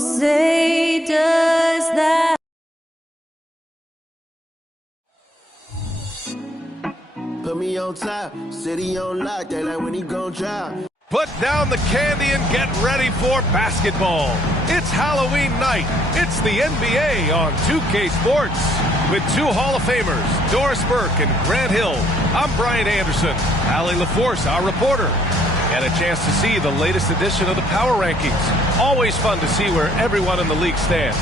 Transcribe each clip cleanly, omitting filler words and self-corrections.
say does that? Put me on top, city on lock, they like when he gon' drop. Put down the candy and get ready for basketball. It's Halloween night. It's the NBA on 2K Sports. With two Hall of Famers, Doris Burke and Grant Hill. I'm Brian Anderson, Allie LaForce, our reporter. And a chance to see the latest edition of the Power Rankings. Always fun to see where everyone in the league stands.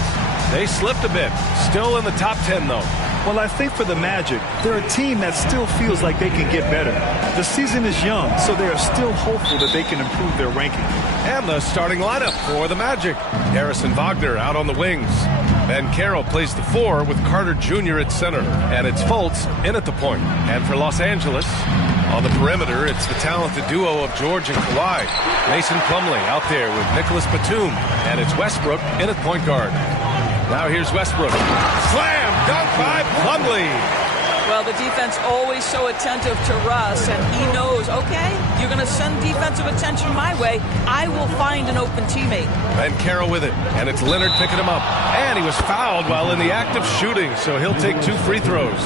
They slipped a bit, still in the top 10 though. Well, I think for the Magic, they're a team that still feels like they can get better. The season is young, so they are still hopeful that they can improve their ranking. And the starting lineup for the Magic. Harrison Wagner out on the wings. Ben Carroll plays the 4 with Carter Jr. at center. And it's Fultz in at the point. And for Los Angeles, on the perimeter, it's the talented duo of George and Kawhi. Mason Plumlee out there with Nicholas Batum. And it's Westbrook in at point guard. Now here's Westbrook. Slam! Dunk by Plumlee! Well, the defense always so attentive to Russ, and he knows, okay, you're going to send defensive attention my way. I will find an open teammate. Ben Carroll with it, and it's Leonard picking him up. And he was fouled while in the act of shooting, so he'll take 2 free throws.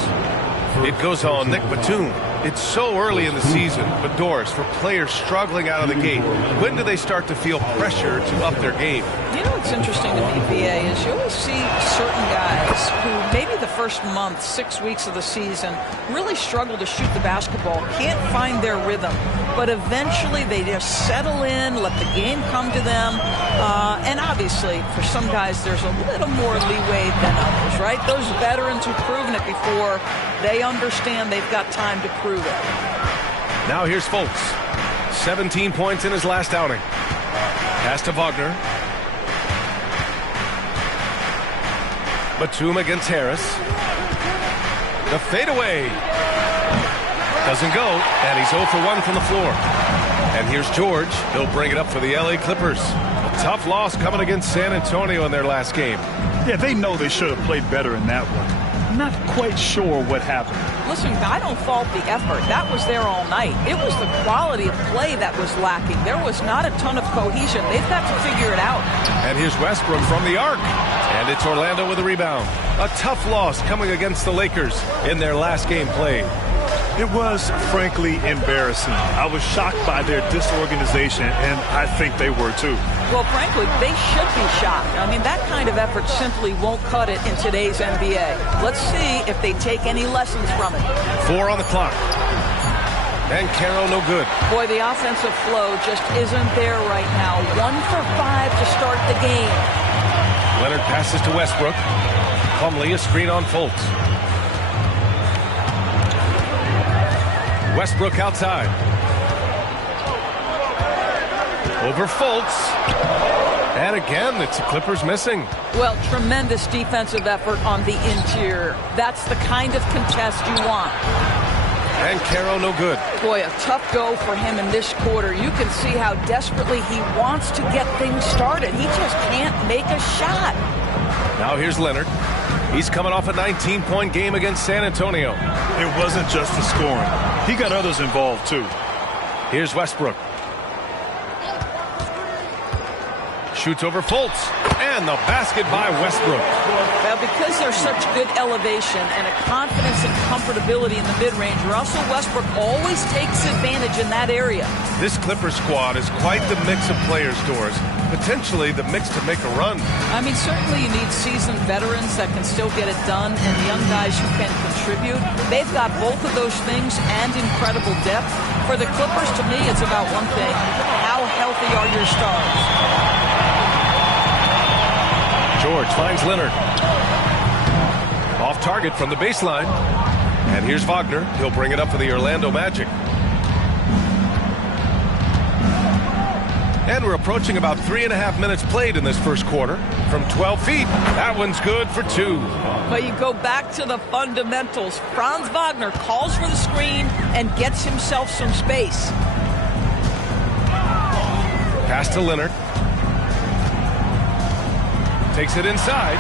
It goes on Nick Batum. It's so early in the season, but Doris, for players struggling out of the gate, when do they start to feel pressure to up their game? You know what's interesting to me, VA, is you always see certain guys who maybe the first month, 6 weeks of the season, really struggle to shoot the basketball, can't find their rhythm, but eventually they just settle in, let the game come to them, and obviously for some guys there's a little more leeway than others, right? Those veterans who've proven it before, they understand they've got time to prove it. Now here's Fultz. 17 points in his last outing. Pass to Wagner. Batum against Harris. The fadeaway. Doesn't go, and he's 0 for 1 from the floor. And here's George. He'll bring it up for the LA Clippers. A tough loss coming against San Antonio in their last game. Yeah, they know they should have played better in that one. Not quite sure what happened. Listen, I don't fault the effort. That was there all night. It was the quality of play that was lacking. There was not a ton of cohesion. They've got to figure it out. And here's Westbrook from the arc. And it's Orlando with a rebound. A tough loss coming against the Lakers in their last game played. It was, frankly, embarrassing. I was shocked by their disorganization, and I think they were too. Well, frankly, they should be shocked. I mean, that kind of effort simply won't cut it in today's NBA. Let's see if they take any lessons from it. 4 on the clock. And Carroll no good. Boy, the offensive flow just isn't there right now. 1 for 5 to start the game. Leonard passes to Westbrook. Plumlee, a screen on Fultz. Westbrook outside. Over Fultz. And again, it's the Clippers missing. Well, tremendous defensive effort on the interior. That's the kind of contest you want. And Carroll no good. Boy, a tough go for him in this quarter. You can see how desperately he wants to get things started. He just can't make a shot. Now here's Leonard. He's coming off a 19-point game against San Antonio. It wasn't just the scoring. He got others involved, too. Here's Westbrook. Shoots over Fultz. And the basket by Westbrook. Well, because there's such good elevation and a confidence and comfortability in the mid-range, Russell Westbrook always takes advantage in that area. This Clipper squad is quite the mix of players, Doris. Potentially the mix to make a run. I mean, certainly you need seasoned veterans that can still get it done and young guys who can contribute. They've got both of those things and incredible depth. For the Clippers, to me, it's about one thing. How healthy are your stars? George finds Leonard. Off target from the baseline. And here's Wagner. He'll bring it up for the Orlando Magic. And we're approaching about 3.5 minutes played in this first quarter. From 12 feet, that one's good for 2. But you go back to the fundamentals. Franz Wagner calls for the screen and gets himself some space. Pass to Leonard. Takes it inside.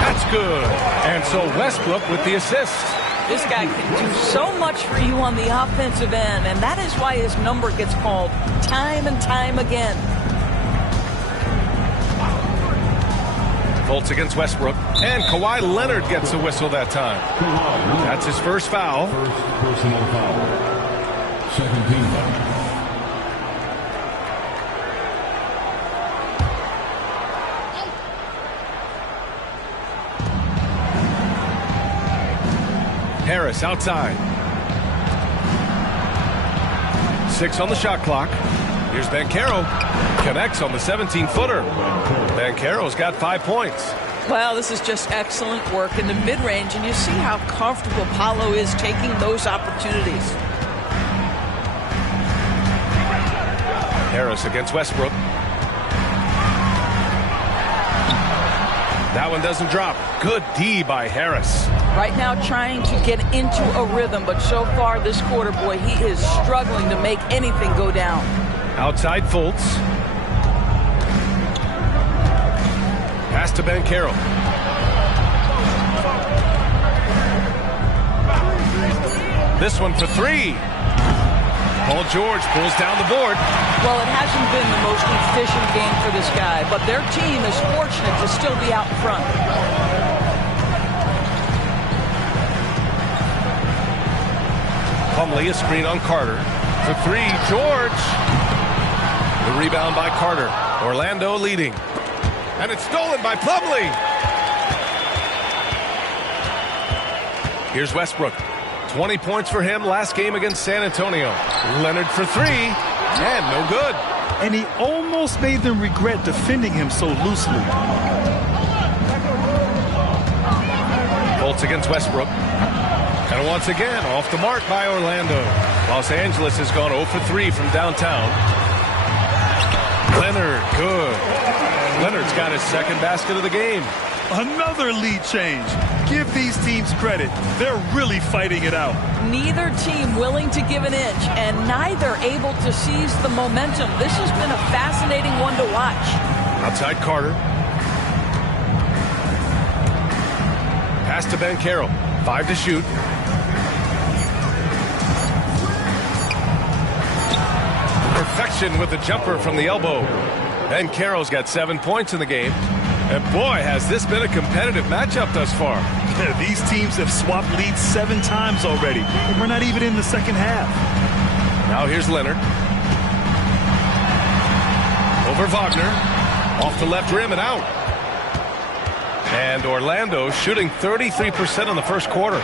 That's good. And so Westbrook with the assist. This guy can do so much for you on the offensive end, and that is why his number gets called time and time again. Colts against Westbrook. And Kawhi Leonard gets a whistle that time. That's his first foul. First personal foul. Second team foul. Harris outside. 6 on the shot clock. Here's Banchero. Connects on the 17-footer. Banchero's got 5 points. Well, this is just excellent work in the mid-range, and you see how comfortable Paolo is taking those opportunities. Harris against Westbrook. That one doesn't drop. Good D by Harris. Right now trying to get into a rhythm, but so far this quarter, boy, he is struggling to make anything go down. Outside Fultz. Pass to Banchero. This one for 3. Paul George pulls down the board. Well, it hasn't been the most efficient game for this guy, but their team is fortunate to still be out in front. Plumlee, a screen on Carter. For 3, George. The rebound by Carter. Orlando leading. And it's stolen by Plumlee. Here's Westbrook. 20 points for him last game against San Antonio. Leonard for 3. And no good. And he almost made them regret defending him so loosely. Colts against Westbrook. And once again, off the mark by Orlando. Los Angeles has gone 0 for 3 from downtown. Leonard, good. Leonard's got his second basket of the game. Another lead change. Give these teams credit. They're really fighting it out. Neither team willing to give an inch, and neither able to seize the momentum. This has been a fascinating one to watch. Outside Carter. Pass to Banchero. 5 to shoot. Perfection with the jumper from the elbow. Banchero's got 7 points in the game. And boy, has this been a competitive matchup thus far. These teams have swapped leads 7 times already. And we're not even in the second half. Now here's Leonard. Over Wagner. Off the left rim and out. And Orlando shooting 33% in the first quarter.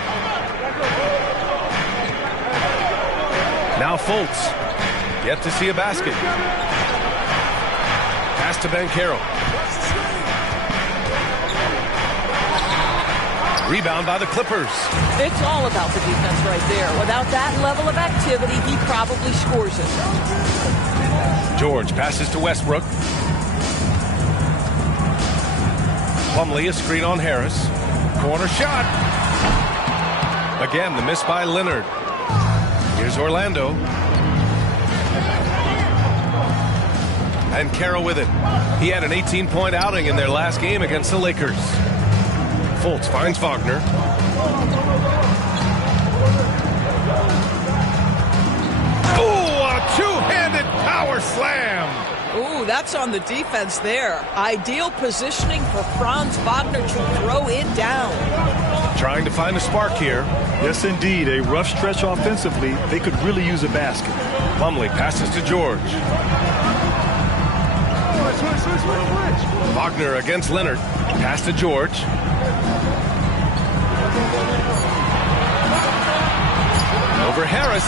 Now Fultz. Yet to see a basket. Pass to Banchero. Rebound by the Clippers. It's all about the defense right there. Without that level of activity, he probably scores it. George passes to Westbrook. Plumlee, a screen on Harris. Corner shot. Again, the miss by Leonard. Here's Orlando. And Carroll with it. He had an 18-point outing in their last game against the Lakers. Fultz finds Wagner. Oh, a two-handed power slam. Ooh, that's on the defense there. Ideal positioning for Franz Wagner to throw it down. Trying to find a spark here. Yes, indeed. A rough stretch offensively. They could really use a basket. Plumlee passes to George. Wagner against Leonard. Pass to George. Over Harris.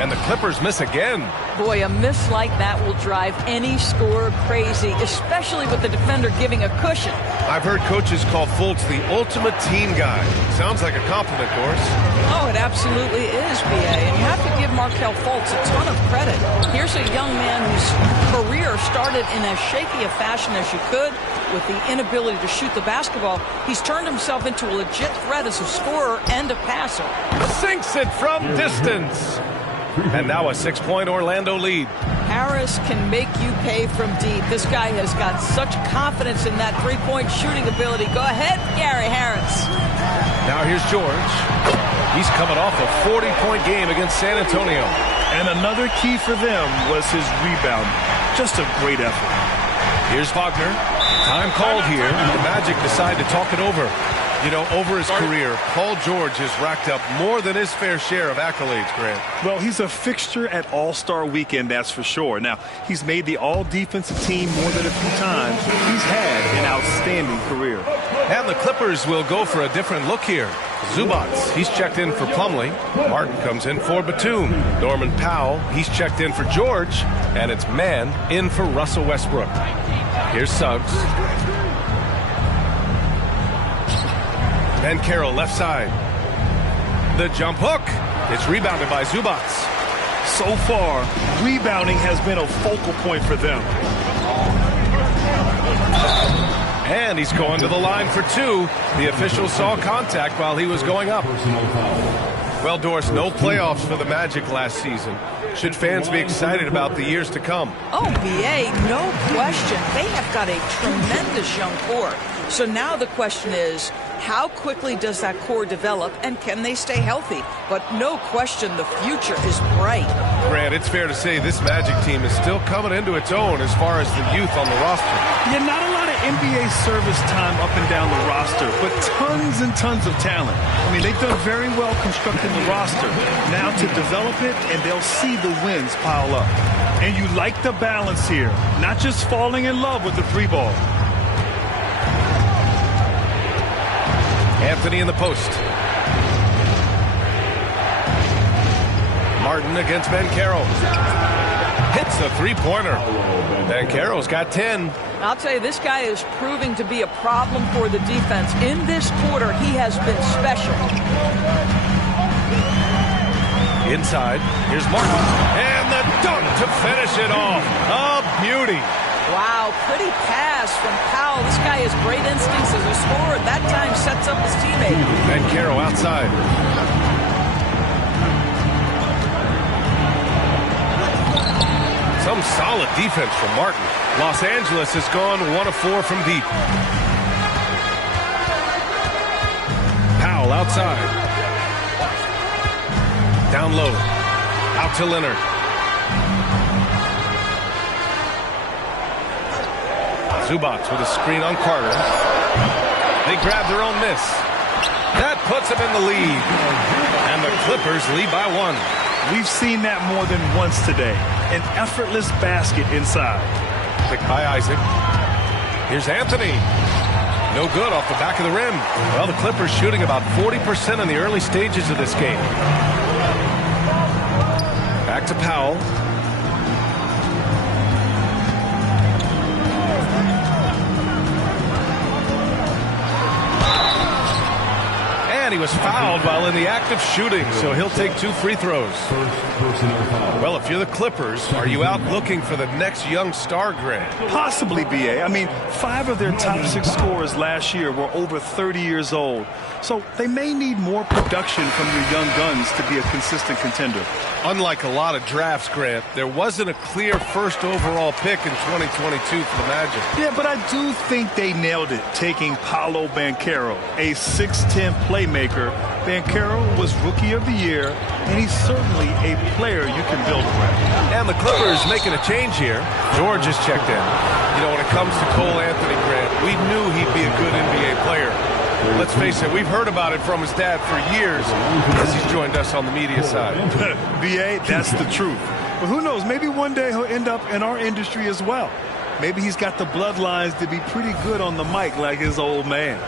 And the Clippers miss again. Boy, a miss like that will drive any scorer crazy, especially with the defender giving a cushion. I've heard coaches call Fultz the ultimate team guy. Sounds like a compliment, Doris. Oh, it absolutely is, B.A. And you have to give Markelle Fultz a ton of credit. Here's a young man whose career started in as shaky a fashion as you could. With the inability to shoot the basketball, he's turned himself into a legit threat as a scorer and a passer. Sinks it from distance. And now a 6-point Orlando lead. Harris can make you pay from deep. This guy has got such confidence in that three-point shooting ability. Go ahead, Gary Harris. Now here's George. He's coming off a 40-point game against San Antonio. And another key for them was his rebound. Just a great effort. Here's Wagner. Time called here. The Magic decide to talk it over. You know, over his career, Paul George has racked up more than his fair share of accolades, Grant. Well, he's a fixture at All-Star Weekend, that's for sure. Now, he's made the All-Defensive team more than a few times. He's had an outstanding career. And the Clippers will go for a different look here. Zubac, he's checked in for Plumlee. Martin comes in for Batum. Norman Powell, he's checked in for George. And it's Mann in for Russell Westbrook. Here's Suggs. Banchero left side. The jump hook. It's rebounded by Zubac. So far, rebounding has been a focal point for them. And he's going to the line for two. The official saw contact while he was going up. Well, Doris, no playoffs for the Magic last season. Should fans be excited about the years to come? Oh, BA, no question. They have got a tremendous young core. So now the question is, how quickly does that core develop, and can they stay healthy? But no question, the future is bright. Grant, it's fair to say this Magic team is still coming into its own as far as the youth on the roster. Yeah, not a lot of NBA service time up and down the roster, but tons and tons of talent. I mean, they've done very well constructing the roster. Now to develop it, and they'll see the wins pile up. And you like the balance here, not just falling in love with the three ball. Anthony in the post. Martin against Banchero. Hits the three-pointer. Banchero's got 10. I'll tell you, this guy is proving to be a problem for the defense. In this quarter, he has been special. Inside, here's Martin. And the dunk to finish it off. A beauty. Wow, pretty pass from Powell. This guy has great instincts as a scorer. That time sets up his teammate. Banchero outside. Some solid defense from Martin. Los Angeles has gone 1 of 4 from deep. Powell outside. Down low. Out to Leonard. Zubac with a screen on Carter. They grab their own miss. That puts them in the lead. And the Clippers lead by 1. We've seen that more than once today. An effortless basket inside. Picked by Isaac. Here's Anthony. No good off the back of the rim. Well, the Clippers shooting about 40% in the early stages of this game. Back to Powell. And he was fouled while in the act of shooting, so he'll take 2 free throws. Well, if you're the Clippers, are you out looking for the next young star, Grant? Possibly, BA. I mean, 5 of their top 6 scorers last year were over 30 years old. So they may need more production from your young guns to be a consistent contender. Unlike a lot of drafts, Grant, there wasn't a clear first overall pick in 2022 for the Magic. Yeah, but I do think they nailed it, taking Paolo Banchero, a 6'10 playmaker. Banchero was Rookie of the Year, and he's certainly a player you can build around. And the Clippers making a change here. George has checked in. You know, when it comes to Cole Anthony, Grant, we knew he'd be a good NBA player. Let's face it, we've heard about it from his dad for years as he's joined us on the media side. BA, that's the truth. But who knows, maybe one day he'll end up in our industry as well. Maybe he's got the bloodlines to be pretty good on the mic like his old man.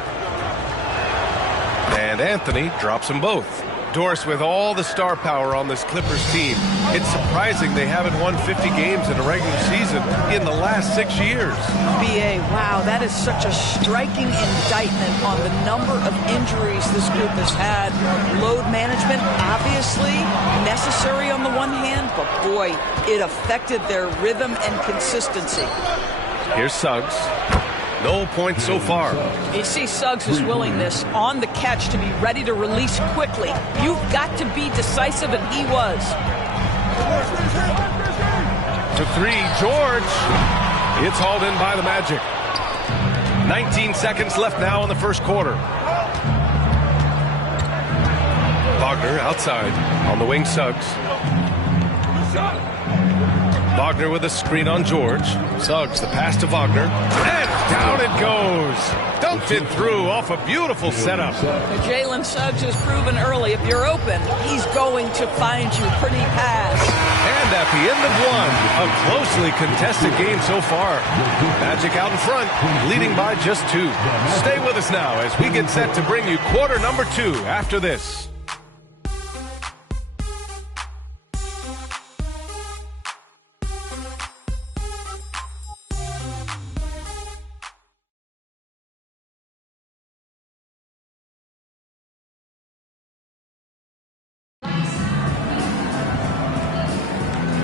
And Anthony drops them both. Doris, with all the star power on this Clippers team, it's surprising they haven't won 50 games in a regular season in the last 6 years. BA, wow, that is such a striking indictment on the number of injuries this group has had. Load management, obviously necessary on the one hand, but boy, it affected their rhythm and consistency. Here's Suggs. No points so far. You see Suggs' willingness on the catch to be ready to release quickly. You've got to be decisive, and he was. To 3, George. It's hauled in by the Magic. 19 seconds left now in the first quarter. Wagner outside. On the wing, Suggs. Wagner with a screen on George. Suggs the pass to Wagner. And down it goes. Dumped it through off a beautiful setup. Jalen Suggs has proven early, if you're open, he's going to find you. Pretty pass. And at the end of one, a closely contested game so far. Magic out in front, leading by just 2. Stay with us now as we get set to bring you quarter number 2 after this.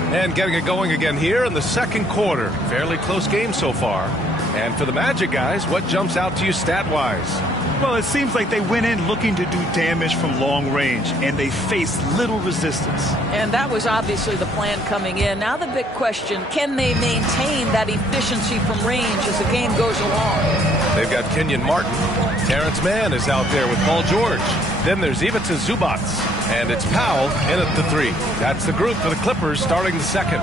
And getting it going again here in the second quarter. Fairly close game so far. And for the Magic guys, what jumps out to you stat-wise? Well, it seems like they went in looking to do damage from long range, and they faced little resistance. And that was obviously the plan coming in. Now the big question, can they maintain that efficiency from range as the game goes along? They've got Kenyon Martin. Terrence Mann is out there with Paul George. Then there's Ivica Zubac. And it's Powell in at the 3. That's the group for the Clippers starting the second.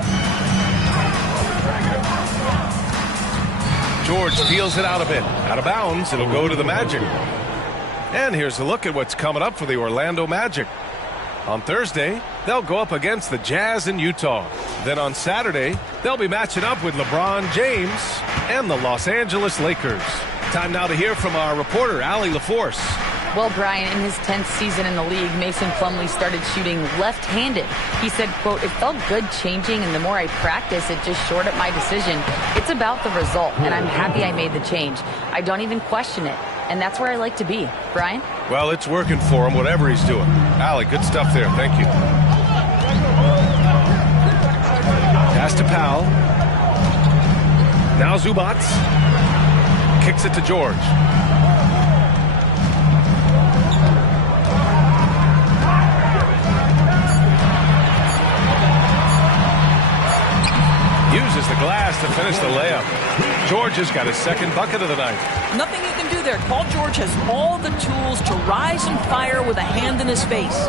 George peels it out a bit. Out of bounds, it'll go to the Magic. And here's a look at what's coming up for the Orlando Magic. On Thursday, they'll go up against the Jazz in Utah. Then on Saturday, they'll be matching up with LeBron James and the Los Angeles Lakers. Time now to hear from our reporter, Allie LaForce. Well, Brian, in his 10th season in the league, Mason Plumlee started shooting left-handed. He said, quote, "It felt good changing, and the more I practice, it just shored up my decision. It's about the result, and I'm happy I made the change. I don't even question it, and that's where I like to be." Brian? Well, it's working for him, whatever he's doing. Allie, good stuff there. Thank you. Pass to Powell. Now Zubac. Kicks it to George. Uses the glass to finish the layup. George has got his second bucket of the night. Nothing you can do there. Paul George has all the tools to rise and fire with a hand in his face.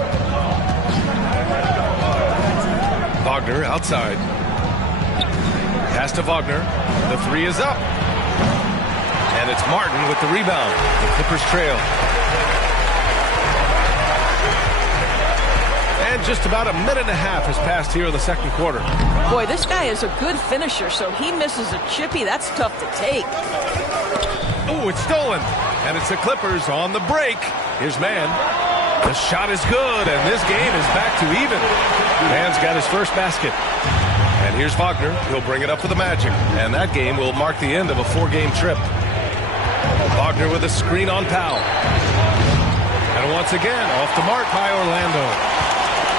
Wagner outside. Pass to Wagner. The 3 is up. And it's Martin with the rebound. The Clippers trail. And just about a minute and a half has passed here in the second quarter. Boy, this guy is a good finisher, so he misses a chippy. That's tough to take. Oh, it's stolen. And it's the Clippers on the break. Here's Mann. The shot is good, and this game is back to even. Mann's got his first basket. And here's Wagner. He'll bring it up for the Magic. And that game will mark the end of a 4-game trip. Wagner with a screen on Powell. And once again, off the mark by Orlando.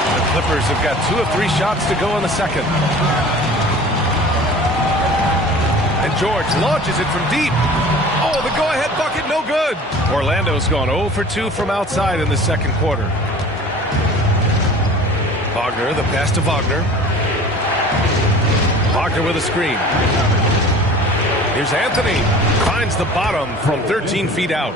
The Clippers have got 2 of 3 shots to go in the second. And George launches it from deep. Oh, the go-ahead bucket, no good. Orlando's gone 0 for 2 from outside in the second quarter. Wagner, the pass to Wagner. Wagner with a screen. Here's Anthony. Finds the bottom from 13 feet out.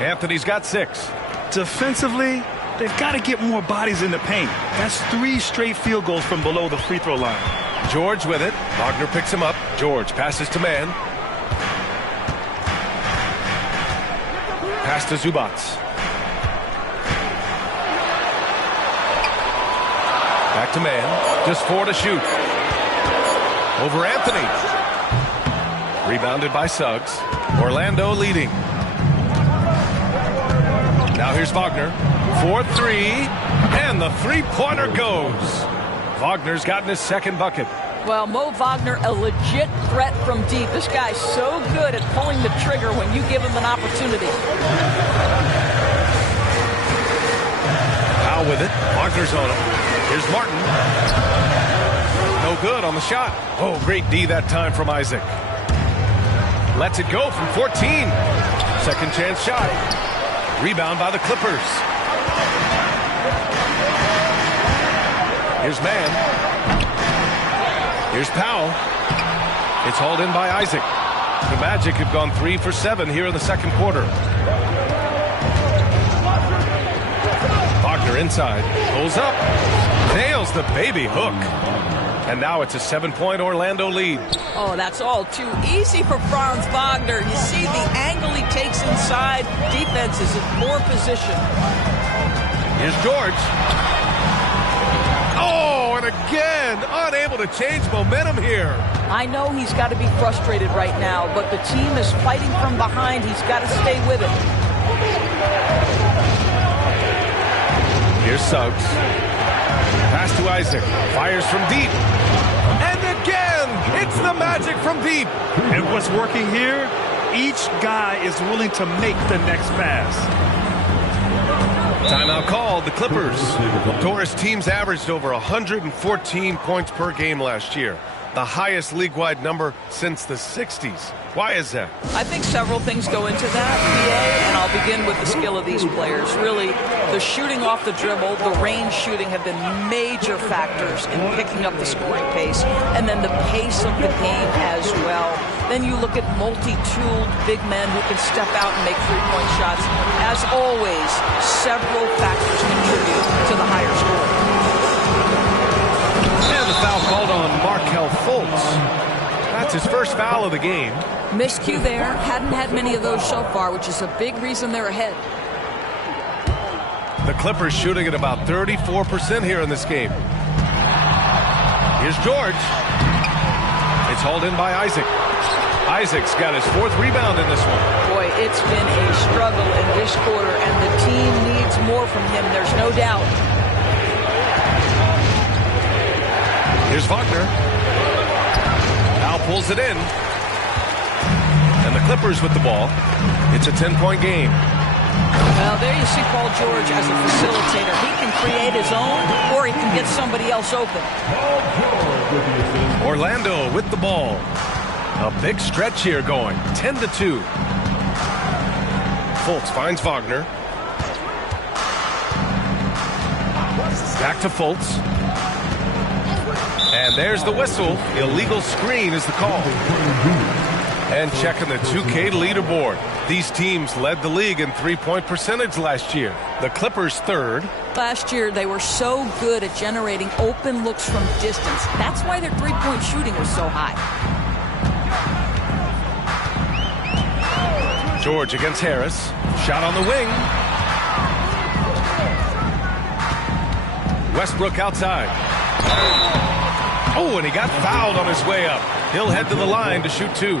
Anthony's got 6. Defensively, they've got to get more bodies in the paint. That's 3 straight field goals from below the free throw line. George with it. Wagner picks him up. George passes to Mann. Pass to Zubac. Back to Mann. Just 4 to shoot. Over Anthony. Rebounded by Suggs. Orlando leading. Now here's Wagner. 4-3. And the 3-pointer goes. Wagner's gotten his second bucket. Well, Mo Wagner, a legit threat from deep. This guy's so good at pulling the trigger when you give him an opportunity. Powell with it. Wagner's on him. Here's Martin. No good on the shot. Oh, great D that time from Isaac. Lets it go from 14. Second chance shot. Rebound by the Clippers. Here's Mann. Here's Powell. It's hauled in by Isaac. The Magic have gone 3 for 7 here in the second quarter. Wagner inside. Pulls up. Nails the baby hook. And now it's a 7-point Orlando lead. Oh, that's all too easy for Franz Wagner. You see the angle he takes inside. Defense is in poor position. Here's George. Oh, and again, unable to change momentum here. I know he's got to be frustrated right now, but the team is fighting from behind. He's got to stay with it. Here's Suggs. Pass to Isaac. Fires from deep. And again, it's the Magic from deep. And what's working here, each guy is willing to make the next pass. Timeout called. The Clippers. Doris teams averaged over 114 points per game last year. The highest league-wide number since the 60s. Why is that? I think several things go into that, BA, and I'll begin with the skill of these players. Really, the shooting off the dribble, the range shooting have been major factors in picking up the scoring pace, and then the pace of the game as well. Then you look at multi-tooled big men who can step out and make three-point shots. As always, several factors contribute to the higher score. And the foul called on Markelle Fultz. That's his first foul of the game. Miscue there. Hadn't had many of those so far, which is a big reason they're ahead. The Clippers shooting at about 34% here in this game. Here's George. It's hauled in by Isaac. Isaac's got his 4th rebound in this one. Boy, it's been a struggle in this quarter, and the team needs more from him. There's no doubt. Here's Wagner. Now pulls it in. And the Clippers with the ball. It's a 10-point game. Well, there you see Paul George as a facilitator. He can create his own, or he can get somebody else open. Orlando with the ball. A big stretch here going. 10-2. Fultz finds Wagner. Back to Fultz. And there's the whistle. Illegal screen is the call. And checking the 2K leaderboard. These teams led the league in three-point percentage last year. The Clippers 3rd. Last year, they were so good at generating open looks from distance. That's why their three-point shooting was so high. George against Harris. Shot on the wing. Westbrook outside. Oh, and he got fouled on his way up. He'll head to the line to shoot 2.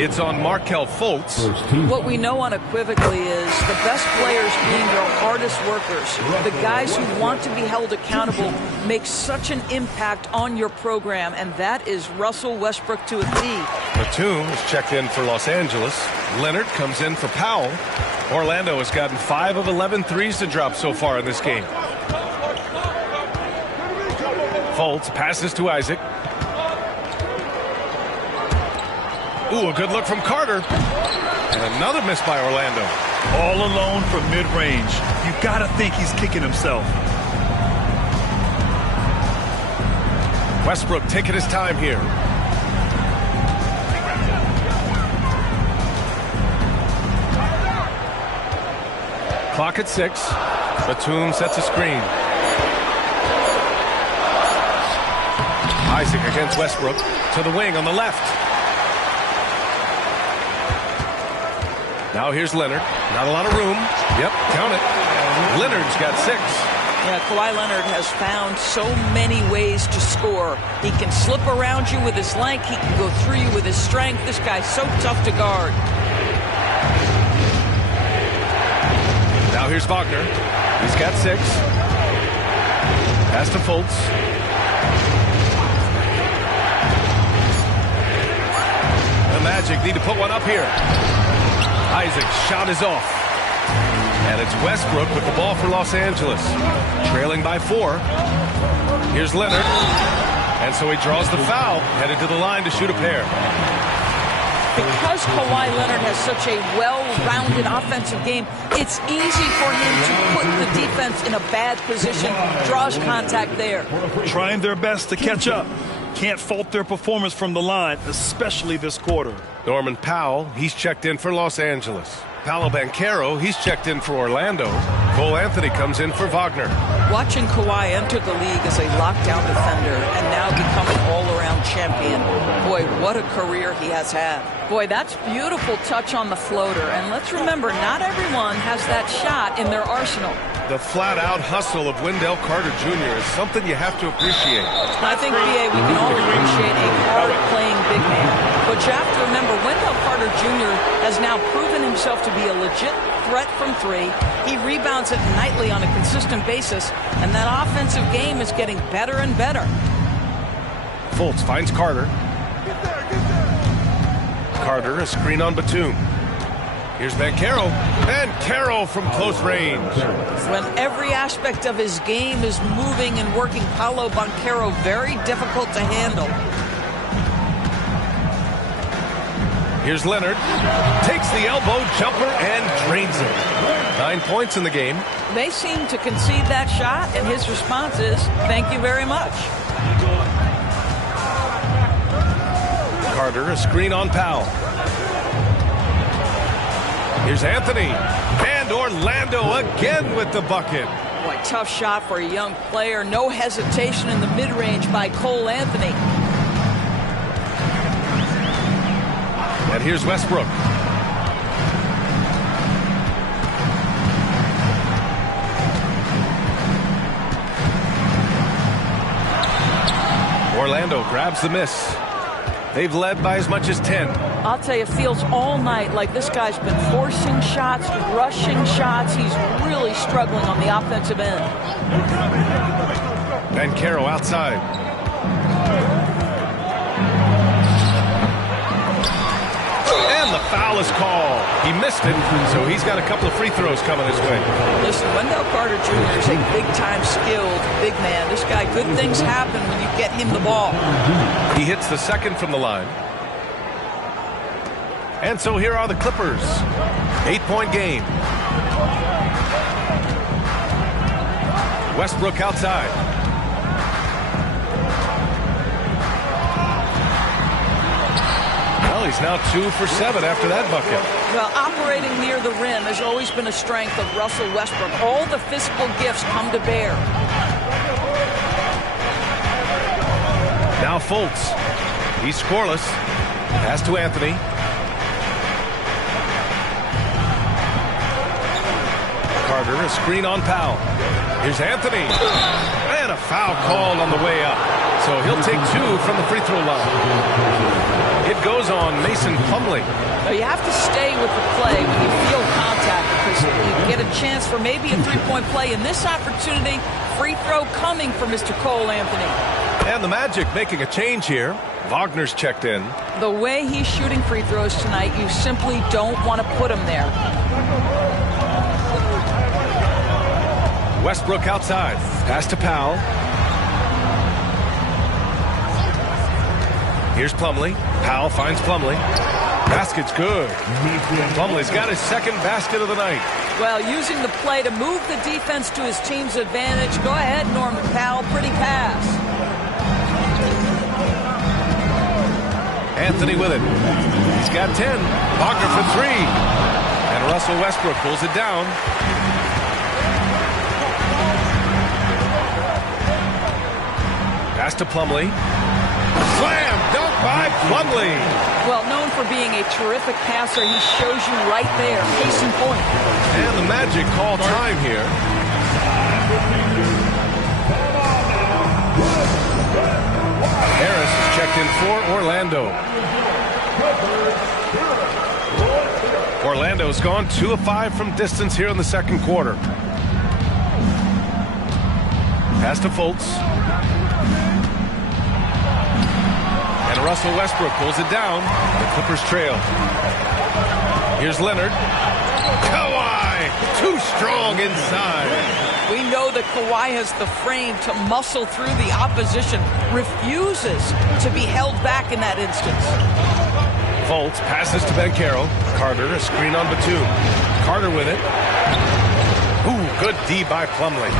It's on Markelle Fultz. What we know unequivocally is the best players being your hardest workers. The guys who want to be held accountable make such an impact on your program, and that is Russell Westbrook to a T. Batum is checked in for Los Angeles. Leonard comes in for Powell. Orlando has gotten 5 of 11 threes to drop so far in this game. Fultz passes to Isaac. Ooh, a good look from Carter. And another miss by Orlando. All alone from mid-range. You got to think he's kicking himself. Westbrook taking his time here. Clock at 6. Batum sets a screen. Isaac against Westbrook. To the wing on the left. Now here's Leonard. Not a lot of room. Yep, count it. Leonard's got 6. Yeah, Kawhi Leonard has found so many ways to score. He can slip around you with his length. He can go through you with his strength. This guy's so tough to guard. Now here's Wagner. He's got 6. Pass to Fultz. The Magic need to put one up here. Isaac's shot is off. And it's Westbrook with the ball for Los Angeles. Trailing by 4. Here's Leonard. And so he draws the foul, headed to the line to shoot a pair. Because Kawhi Leonard has such a well-rounded offensive game, it's easy for him to put the defense in a bad position, draws contact there. Trying their best to catch up. Can't fault their performance from the line, especially this quarter. Norman Powell, he's checked in for Los Angeles. Paolo Banchero, he's checked in for Orlando. Cole Anthony comes in for Wagner. Watching Kawhi enter the league as a lockdown defender and now become an all-around champion. Boy, what a career he has had. Boy, that's beautiful touch on the floater. And let's remember, not everyone has that shot in their arsenal. The flat-out hustle of Wendell Carter Jr. is something you have to appreciate. I think, B.A., we can all appreciate a hard-playing big man. But you have to remember, Wendell Carter Jr. has now proven himself to be a legit threat from three. He rebounds it nightly on a consistent basis, and that offensive game is getting better and better. Fultz finds Carter. Carter, a screen on Batum. Here's Banchero. Banchero from close range. When every aspect of his game is moving and working, Paolo Banchero very difficult to handle. Here's Leonard. Takes the elbow jumper and drains it. 9 points in the game. They seem to concede that shot, and his response is, thank you very much. Carter, a screen on Powell. Here's Anthony. And Orlando again with the bucket. Boy, tough shot for a young player. No hesitation in the mid-range by Cole Anthony. And here's Westbrook. Orlando grabs the miss. They've led by as much as 10. I'll tell you, it feels all night like this guy's been forcing shots, rushing shots. He's really struggling on the offensive end. Banchero outside. And the foul is called. He missed it, so he's got a couple of free throws coming his way. Listen, Wendell Carter Jr. is a big-time skilled big man. This guy, good things happen when you get him the ball. He hits the second from the line. And so here are the Clippers. 8-point game. Westbrook outside. Well, he's now 2 for 7 after that bucket. Well, operating near the rim has always been a strength of Russell Westbrook. All the physical gifts come to bear. Now Fultz. He's scoreless. Pass to Anthony. Carter, a screen on Powell. Here's Anthony. And a foul called on the way up. So he'll take 2 from the free throw line. It goes on Mason Plumlee. So you have to stay with the play when you feel contact, because you get a chance for maybe a three-point play. In this opportunity, free throw coming for Mr. Cole Anthony. And the Magic making a change here. Wagner's checked in. The way he's shooting free throws tonight, you simply don't want to put him there. Westbrook outside. Pass to Powell. Here's Plumlee. Powell finds Plumlee. Basket's good. Plumlee's got his second basket of the night. Well, using the play to move the defense to his team's advantage. Go ahead, Norman Powell. Pretty pass. Anthony with it. He's got 10. Wagner for 3. And Russell Westbrook pulls it down. Pass to Plumlee. Slam dunk by Plumlee. Well, known for being a terrific passer, he shows you right there. Case in point. And the Magic call time here. Harris is checked in for Orlando. Orlando's gone 2 of 5 from distance here in the second quarter. Pass to Fultz. And Russell Westbrook pulls it down. The Clippers trail. Here's Leonard. Kawhi, too strong inside. We know that Kawhi has the frame to muscle through the opposition, refuses to be held back in that instance. Fultz passes to Banchero. Carter, a screen on Batum. Carter with it. Ooh, good D by Plumlee.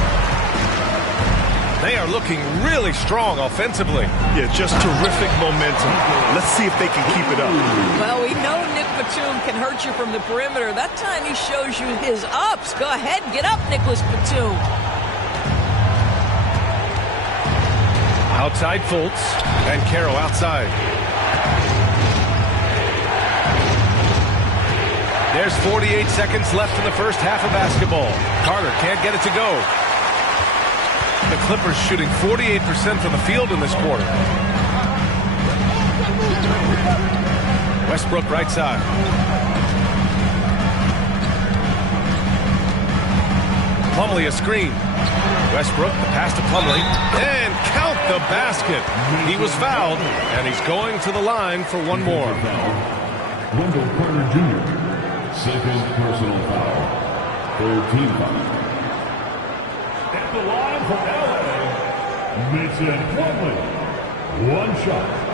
They are looking really strong offensively. Yeah, just terrific momentum. Let's see if they can keep it up. Well, we know Nick Batum can hurt you from the perimeter. That time he shows you his ups. Go ahead, get up, Nicholas Batum. Outside Fultz. Banchero outside. There's 48 seconds left in the first half of basketball. Carter can't get it to go. The Clippers shooting 48% from the field in this quarter. Westbrook right side. Plumlee a screen. Westbrook, the pass to Plumlee, and count the basket. He was fouled, and he's going to the line for one more. Wendell Carter Jr., second personal foul. Third team foul. At the line for LA, Mason Plumlee. One shot.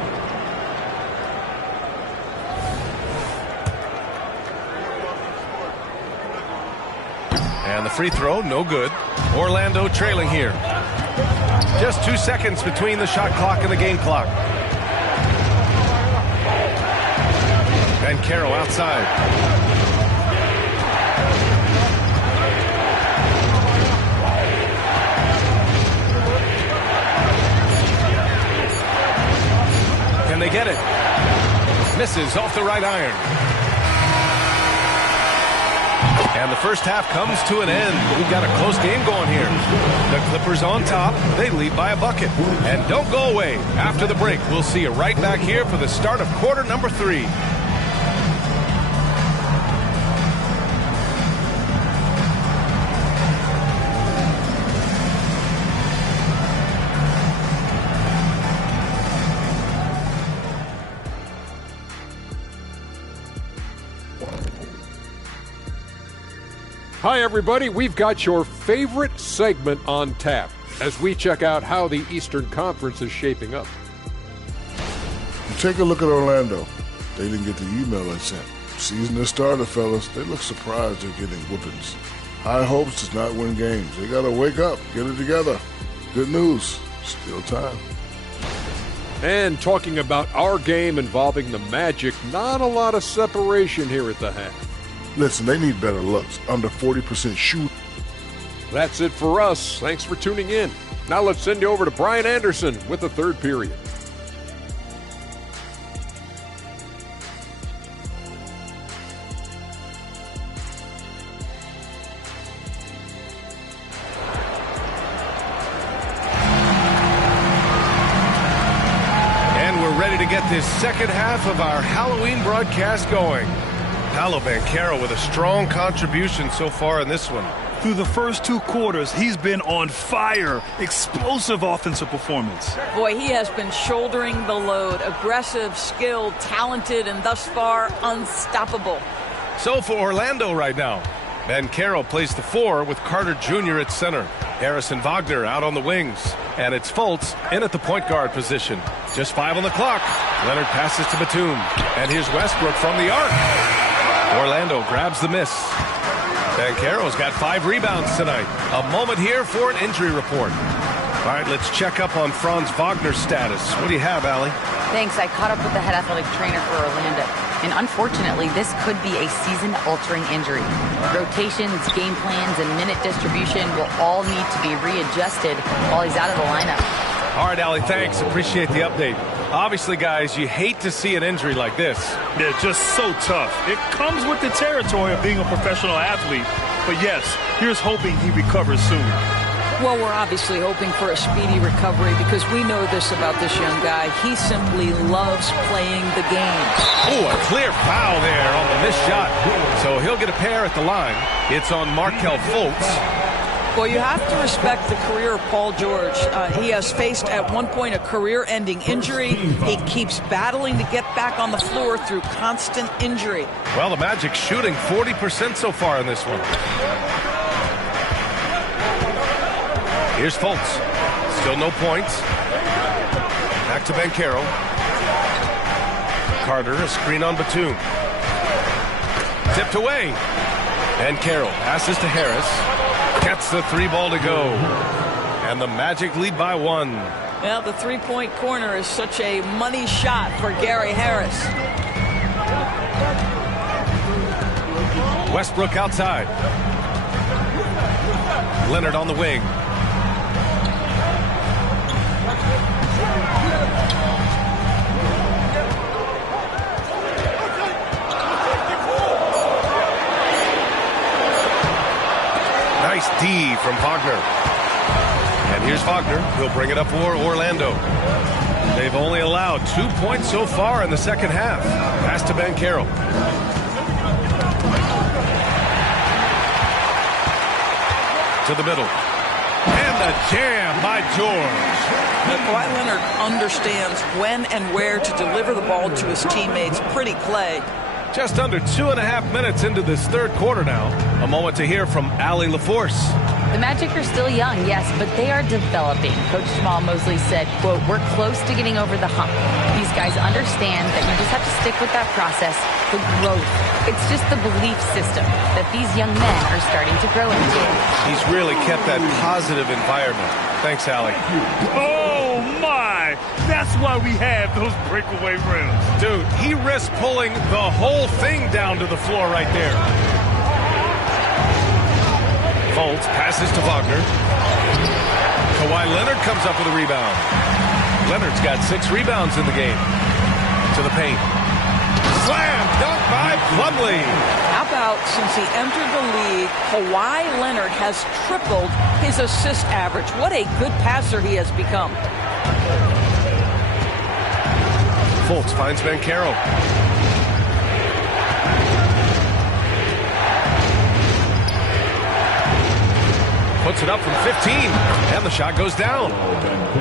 And the free throw, no good. Orlando trailing here. Just 2 seconds between the shot clock and the game clock. Banchero outside. Can they get it? Misses off the right iron. And the first half comes to an end. We've got a close game going here. The Clippers on top. They lead by a bucket. And don't go away. After the break, we'll see you right back here for the start of quarter number 3. Hi, everybody. We've got your favorite segment on tap as we check out how the Eastern Conference is shaping up. Take a look at Orlando. They didn't get the email I sent. Season has started, fellas. They look surprised they're getting whoopings. High hopes does not win games. They got to wake up, get it together. Good news. Still time. And talking about our game involving the Magic, not a lot of separation here at the half. Listen, they need better looks. Under 40% shoot. That's it for us. Thanks for tuning in. Now let's send you over to Brian Anderson with the third period. And we're ready to get this second half of our Halloween broadcast going. Paolo Banchero with a strong contribution so far in this one. Through the first 2 quarters, he's been on fire. Explosive offensive performance. Boy, he has been shouldering the load. Aggressive, skilled, talented, and thus far unstoppable. So for Orlando right now, Banchero plays the 4 with Carter Jr. at center. Harrison Wagner out on the wings. And it's Fultz in at the point guard position. Just 5 on the clock. Leonard passes to Batum. And here's Westbrook from the arc. Orlando grabs the miss. Banchero's got 5 rebounds tonight. A moment here for an injury report. All right, let's check up on Franz Wagner's status. What do you have, Allie? Thanks. I caught up with the head athletic trainer for Orlando. And unfortunately, this could be a season-altering injury. Rotations, game plans, and minute distribution will all need to be readjusted while he's out of the lineup. All right, Allie, thanks. Appreciate the update. Obviously, guys, you hate to see an injury like this. Yeah, just so tough. It comes with the territory of being a professional athlete. But yes, here's hoping he recovers soon. Well, we're obviously hoping for a speedy recovery because we know this about this young guy. He simply loves playing the game. Oh, a clear foul there on the missed shot. So he'll get a pair at the line. It's on Markelle Fultz. Well, you have to respect the career of Paul George. He has faced at one point a career-ending injury. He keeps battling to get back on the floor through constant injury. Well, the Magic shooting 40% so far in this one. Here's Fultz. Still no points. Back to Banchero. Carter, a screen on Batum. Tipped away. Banchero passes to Harris. Gets the 3 ball to go. And the Magic lead by 1. Well, the three-point corner is such a money shot for Gary Harris. Westbrook outside. Leonard on the wing. Nice D from Wagner. And here's Wagner. He'll bring it up for Orlando. They've only allowed 2 points so far in the second half. Pass to Banchero. To the middle. And the jam by George. Kawhi Leonard understands when and where to deliver the ball to his teammates. Pretty play. Just under 2.5 minutes into this third quarter now. A moment to hear from Allie LaForce. The Magic are still young, yes, but they are developing. Coach Jamal Mosley said, quote, "We're close to getting over the hump. These guys understand that you just have to stick with that process, the growth. It's just the belief system that these young men are starting to grow into." He's really kept that positive environment. Thanks, Allie. Oh, my! That's why we have those breakaway rims. Dude, he risked pulling the whole thing down to the floor right there. Fultz passes to Wagner. Kawhi Leonard comes up with a rebound. Leonard's got 6 rebounds in the game. To the paint. Slam dunk by Plumlee. How about since he entered the league, Kawhi Leonard has tripled his assist average. What a good passer he has become. Fultz finds Banchero. Puts it up from 15, and the shot goes down.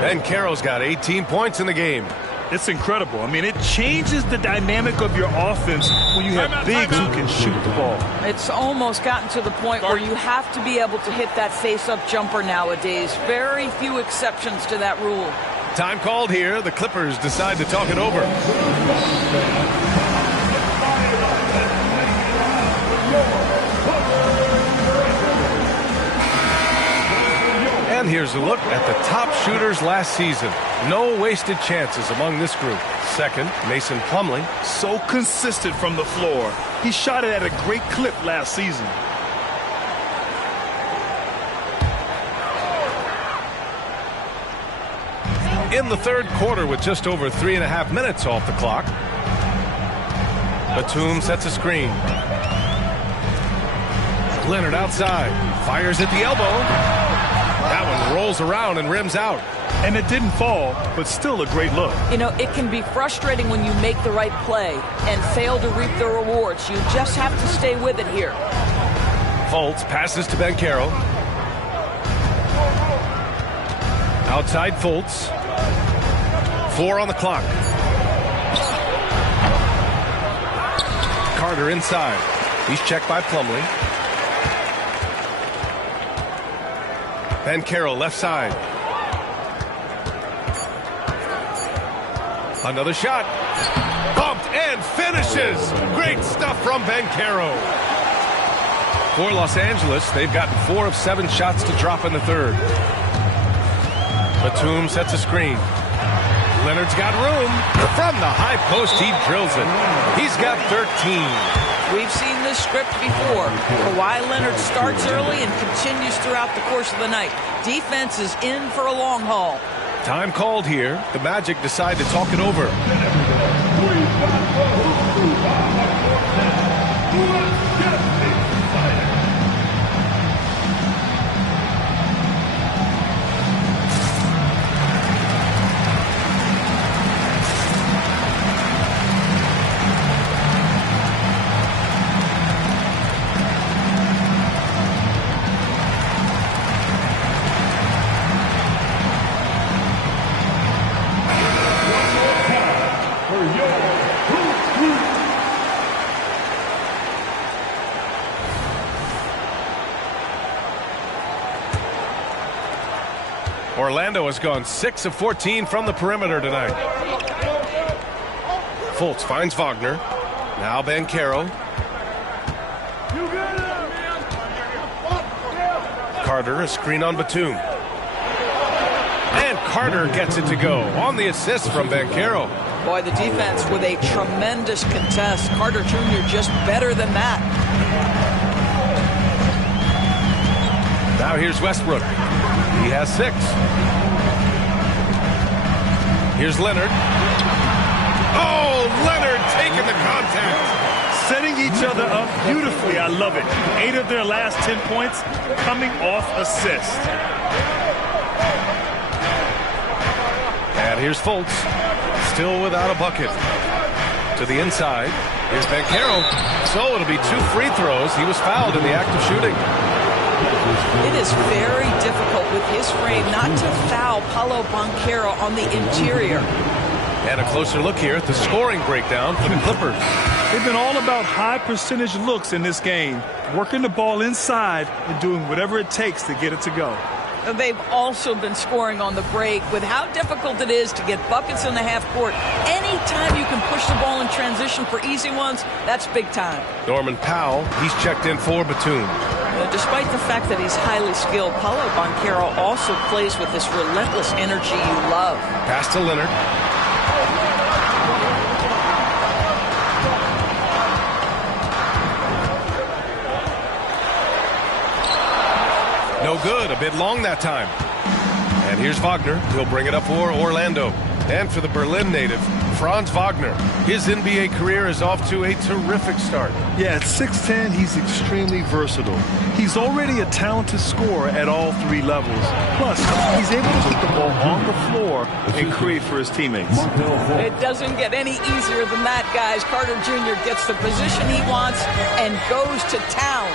Banchero's got 18 points in the game. It's incredible. I mean, it changes the dynamic of your offense when you have bigs who can shoot the ball. It's almost gotten to the point where you have to be able to hit that face-up jumper nowadays. Very few exceptions to that rule. Time called here. The Clippers decide to talk it over. And here's a look at the top shooters last season. No wasted chances among this group. Second, Mason Plumlee. So consistent from the floor. He shot it at a great clip last season. In the third quarter with just over 3.5 minutes off the clock. Batum sets a screen. Leonard outside. Fires at the elbow. That one rolls around and rims out. And it didn't fall, but still a great look. You know, it can be frustrating when you make the right play and fail to reap the rewards. You just have to stay with it here. Fultz passes to Banchero. Outside Fultz. 4 on the clock. Carter inside. He's checked by Plumlee. Banchero left side. Another shot. Bumped and finishes. Great stuff from Banchero. For Los Angeles, they've gotten 4 of 7 shots to drop in the third. Batum sets a screen. Leonard's got room. From the high post, he drills it. He's got 13. We've seen this script before. Kawhi Leonard starts early and continues throughout the course of the night. Defense is in for a long haul. Time called here. The Magic decide to talk it over. Orlando has gone 6 of 14 from the perimeter tonight. Fultz finds Wagner. Now Banchero. Carter, a screen on Batum. And Carter gets it to go on the assist from Banchero. Boy, the defense with a tremendous contest. Carter Jr. just better than that. Now here's Westbrook. He has 6. Here's Leonard. Oh, Leonard taking the contact. Setting each other up beautifully. I love it. 8 of their last 10 points coming off assist. And here's Fultz. Still without a bucket. To the inside. Here's Banchero. So it'll be 2 free throws. He was fouled in the act of shooting. It is very difficult with his frame not to foul Paolo Banchero on the interior. And a closer look here at the scoring breakdown for the Clippers. They've been all about high percentage looks in this game, working the ball inside and doing whatever it takes to get it to go. They've also been scoring on the break. With how difficult it is to get buckets in the half court, anytime you can push the ball in transition for easy ones, that's big time. Norman Powell, he's checked in for Batum. Despite the fact that he's highly skilled, Paolo Banchero also plays with this relentless energy you love. Pass to Leonard. No good. A bit long that time. And here's Wagner. He'll bring it up for Orlando. And for the Berlin native, Franz Wagner. His NBA career is off to a terrific start. Yeah, at 6'10", he's extremely versatile. He's already a talented scorer at all 3 levels. Plus, he's able to put the ball on the floor and create for his teammates. It doesn't get any easier than that, guys. Carter Jr. gets the position he wants and goes to town.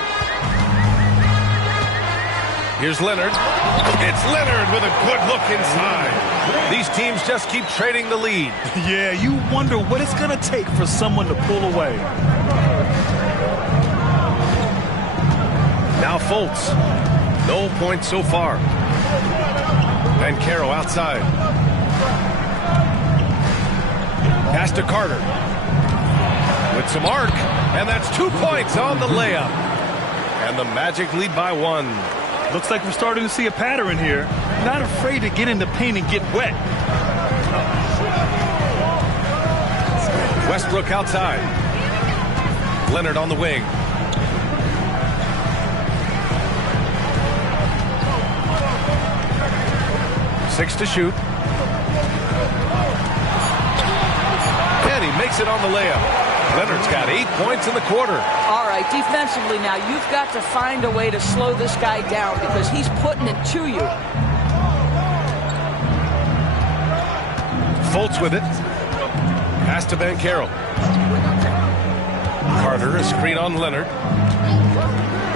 Here's Leonard. It's Leonard with a good look inside. These teams just keep trading the lead. Yeah, you wonder what it's going to take for someone to pull away. Now Fultz. No points so far. Banchero outside. Pass to Carter. With some arc. And that's 2 points on the layup. And the Magic lead by 1. Looks like we're starting to see a pattern here. Not afraid to get in the paint and get wet. Westbrook outside. Leonard on the wing. Six to shoot. And he makes it on the layup. Leonard's got 8 points in the quarter. All right, defensively now, you've got to find a way to slow this guy down because he's putting it to you. Fultz with it. Pass to Banchero. Carter, a screen on Leonard.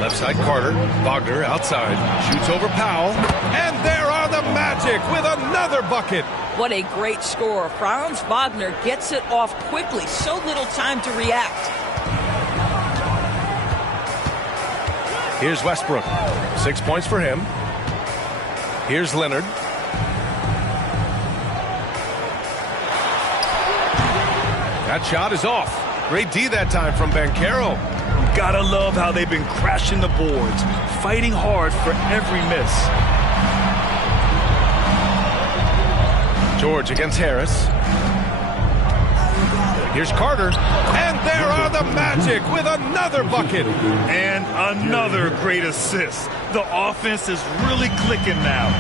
Left side Carter. Wagner outside. Shoots over Powell. And there are the Magic with another bucket. What a great score. Franz Wagner gets it off quickly. So little time to react. Here's Westbrook. 6 points for him. Here's Leonard. That shot is off. Great D that time from Banchero. Gotta love how they've been crashing the boards, fighting hard for every miss. George against Harris. Here's Carter. And there are the Magic with another bucket. And another great assist. The offense is really clicking now.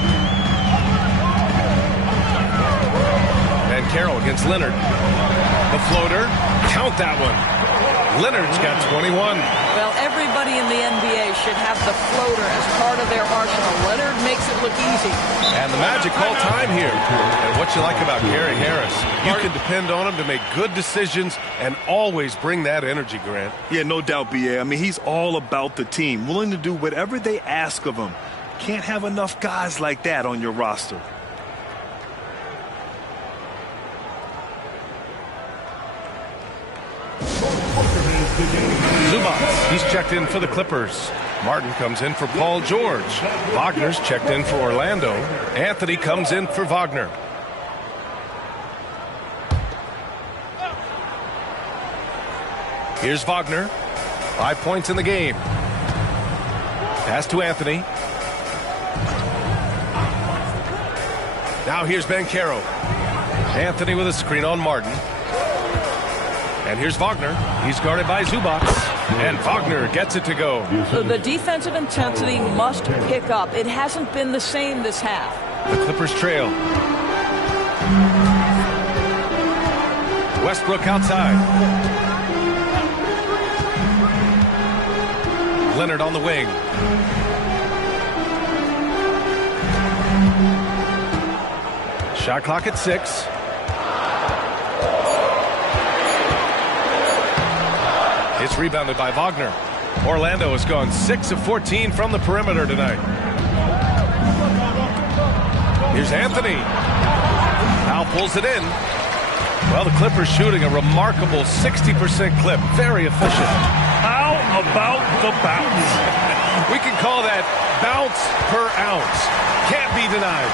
Banchero against Leonard. The floater. Count that one. Leonard's got 21. Well, everybody in the NBA should have the floater as part of their arsenal. Leonard makes it look easy. And the Magic call time here. And what you like about Gary Harris, you can depend on him to make good decisions and always bring that energy, Grant. Yeah, no doubt, B.A. I mean, he's all about the team, willing to do whatever they ask of him. Can't have enough guys like that on your roster. Zubac, he's checked in for the Clippers. Martin comes in for Paul George. Wagner's checked in for Orlando. Anthony comes in for Wagner. Here's Wagner. 5 points in the game. Pass to Anthony. Now here's Banchero. Anthony with a screen on Martin. And here's Wagner. He's guarded by Zubac. And Wagner gets it to go. So the defensive intensity must pick up. It hasn't been the same this half. The Clippers trail. Westbrook outside. Leonard on the wing. Shot clock at 6. It's rebounded by Wagner. Orlando has gone 6 of 14 from the perimeter tonight. Here's Anthony. Powell pulls it in. Well, the Clippers shooting a remarkable 60% clip. Very efficient. How about the bounce? We can call that bounce per ounce. Can't be denied.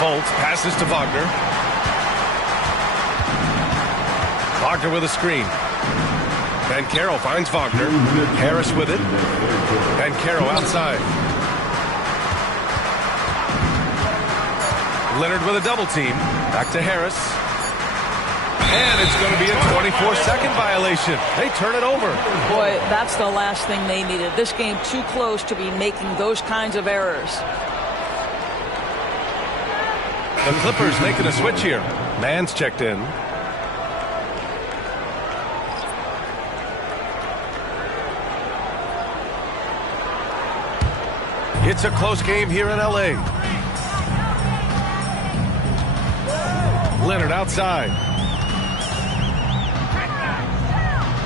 Fultz passes to Wagner. Wagner with a screen. Banchero finds Wagner. Harris with it. Banchero outside. Leonard with a double team. Back to Harris. And it's going to be a 24-second violation. They turn it over. Boy, that's the last thing they needed. This game too close to be making those kinds of errors. The Clippers making a switch here. Mann's checked in. It's a close game here in L.A. Leonard outside.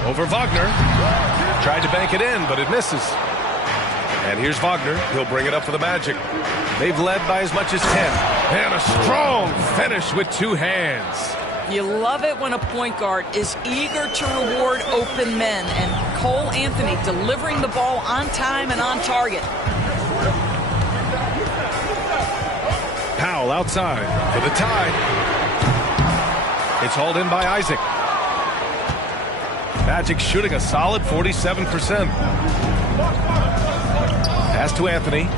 Over Wagner. Tried to bank it in, but it misses. And here's Wagner. He'll bring it up for the Magic. They've led by as much as 10. And a strong finish with 2 hands. You love it when a point guard is eager to reward open men. And Cole Anthony delivering the ball on time and on target. Powell outside for the tie. It's hauled in by Isaac. Magic shooting a solid 47%. Pass to Anthony.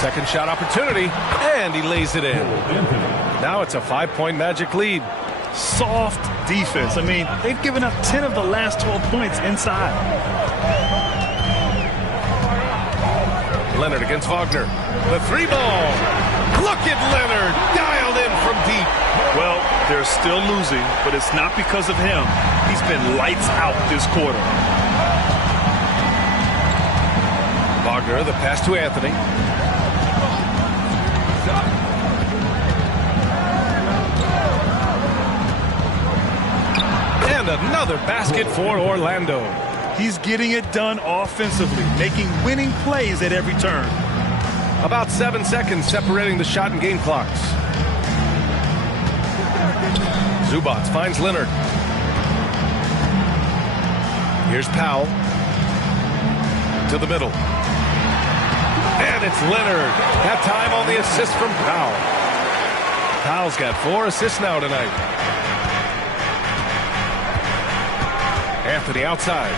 Second shot opportunity, and he lays it in. Now it's a 5-point Magic lead. Soft defense. I mean, they've given up 10 of the last 12 points inside. Leonard against Wagner. The 3-ball. Look at Leonard, dialed in from deep. Well, they're still losing, but it's not because of him. He's been lights out this quarter. Wagner, the pass to Anthony. And another basket for Orlando. He's getting it done offensively, making winning plays at every turn. About 7 seconds separating the shot and game clocks. Zubac finds Leonard. Here's Powell. To the middle. And it's Leonard. That time on the assist from Powell. Powell's got 4 assists now tonight. Anthony outside.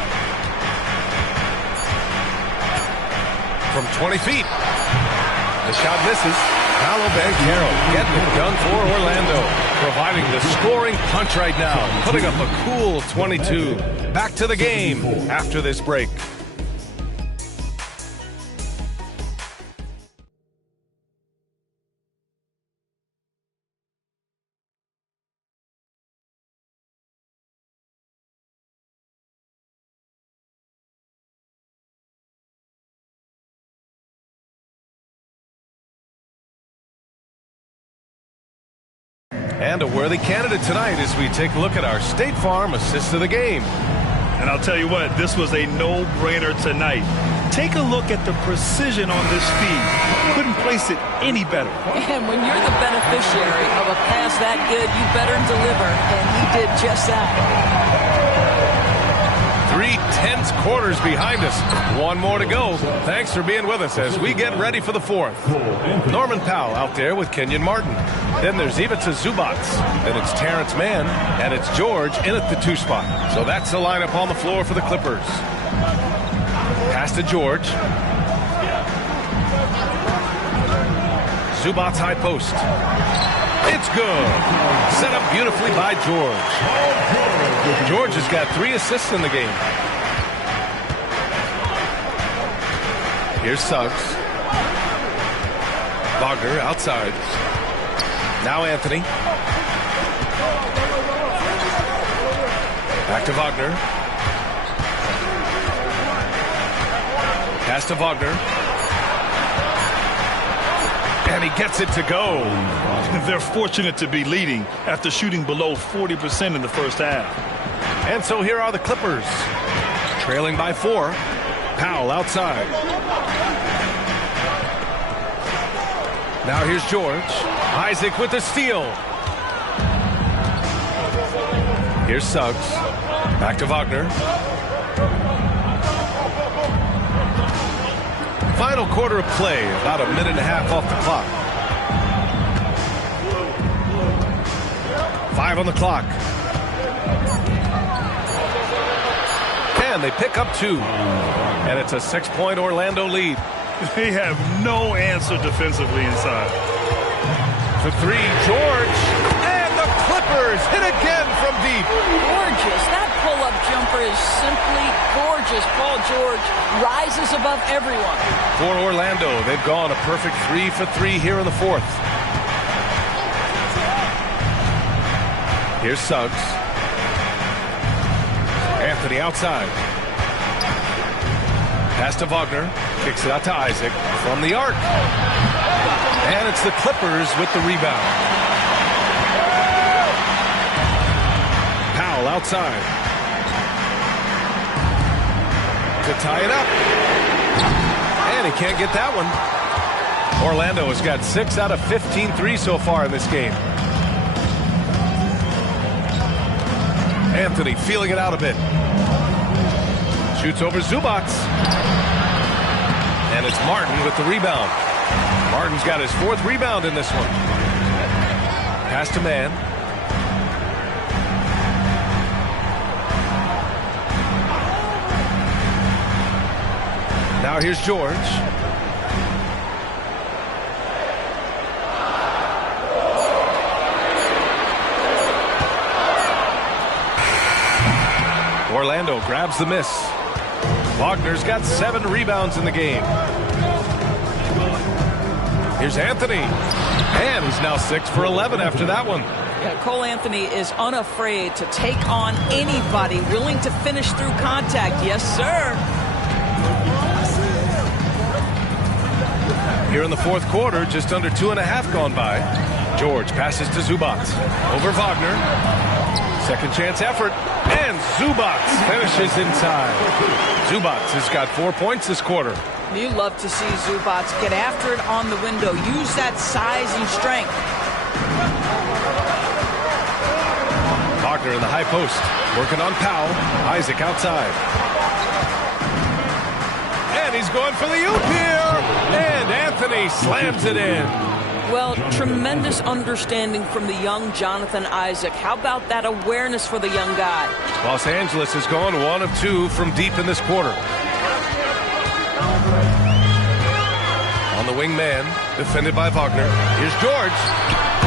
From 20 feet. The shot misses. Paolo Banchero getting it done for Orlando. Providing the scoring punch right now. Putting up a cool 22. Back to the game after this break. And a worthy candidate tonight as we take a look at our State Farm assist of the game. And I'll tell you what, this was a no-brainer tonight. Take a look at the precision on this feed. Couldn't place it any better. And when you're the beneficiary of a pass that good, you better deliver. And he did just that. 3 tense quarters behind us. 1 more to go. Thanks for being with us as we get ready for the 4th. Norman Powell out there with Kenyon Martin. Then there's Ivica Zubac. Then it's Terrence Mann. And it's George in at the 2 spot. So that's the lineup on the floor for the Clippers. Pass to George. Zubac high post. It's good. Set up beautifully by George. George has got 3 assists in the game. Here's Suggs. Wagner outside. Now Anthony. Back to Wagner. Pass to Wagner. And he gets it to go. They're fortunate to be leading after shooting below 40% in the first half. And so here are the Clippers. Trailing by 4. Powell outside. Now here's George. Isaac with the steal. Here's Suggs. Back to Wagner. Final quarter of play, about a minute and a half off the clock. 5 on the clock. And they pick up 2. And it's a 6-point Orlando lead. They have no answer defensively inside. For 3, George. And the Clippers hit again from deep. Gorgeous. That pull-up jumper is simply gorgeous. Paul George rises above everyone. For Orlando, they've gone a perfect 3 for 3 here in the 4th. Here's Suggs. Anthony outside. Pass to Wagner. Kicks it out to Isaac from the arc. And it's the Clippers with the rebound. Powell outside. To tie it up. And he can't get that one. Orlando has got 6 out of 15 threes so far in this game. Anthony feeling it out a bit. Shoots over Zubac. And it's Martin with the rebound. Martin's got his 4th rebound in this one. Pass to Mann. Now here's George. Orlando grabs the miss. Wagner's got 7 rebounds in the game. Here's Anthony. And he's now 6 for 11 after that one. Yeah, Cole Anthony is unafraid to take on anybody willing to finish through contact. Yes, sir. Here in the 4th quarter, just under 2.5 gone by. George passes to Zubac. Over Wagner. Second chance effort. And Zubac finishes inside. Zubac has got 4 points this quarter. You love to see Zubac get after it on the window. Use that size and strength. Wagner in the high post. Working on Powell. Isaac outside. And he's going for the oop here. And Anthony slams it in. Well, tremendous understanding from the young Jonathan Isaac. How about that awareness for the young guy? Los Angeles has gone 1 of 2 from deep in this quarter. On the wing man, defended by Wagner. Here's George.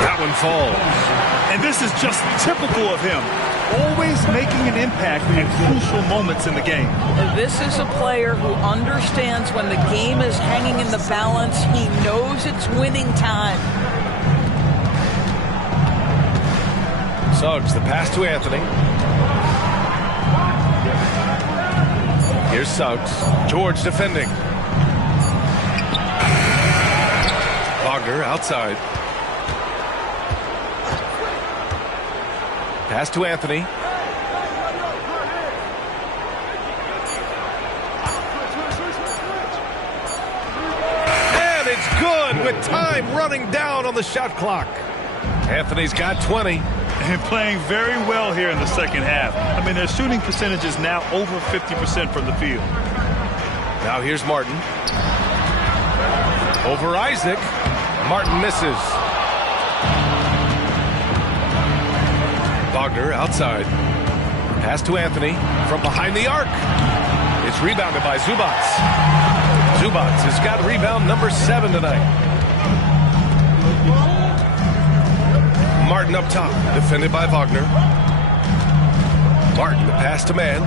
That one falls. And this is just typical of him. Always making an impact at crucial moments in the game. This is a player who understands when the game is hanging in the balance. He knows it's winning time. Suggs, the pass to Anthony. Here's Suggs. George defending. Wagner outside. Pass to Anthony. And it's good with time running down on the shot clock. Anthony's got 20. And playing very well here in the second half. I mean, their shooting percentage is now over 50% from the field. Now here's Martin. Over Isaac. Martin misses. Wagner outside. Pass to Anthony from behind the arc. It's rebounded by Zubac. Zubac has got rebound number 7 tonight. Martin up top, defended by Wagner. Martin, the pass to Mann.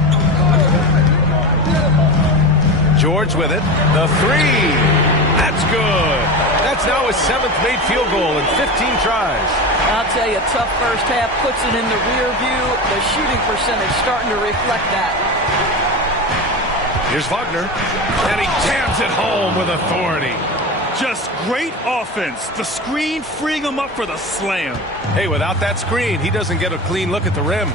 George with it. The three. That's good. That's now his 7th made field goal in 15 tries. I'll tell you, tough first half puts it in the rear view. The shooting percentage starting to reflect that. Here's Wagner, and he jams it home with authority. Just great offense. The screen freeing him up for the slam. Hey, without that screen, he doesn't get a clean look at the rim.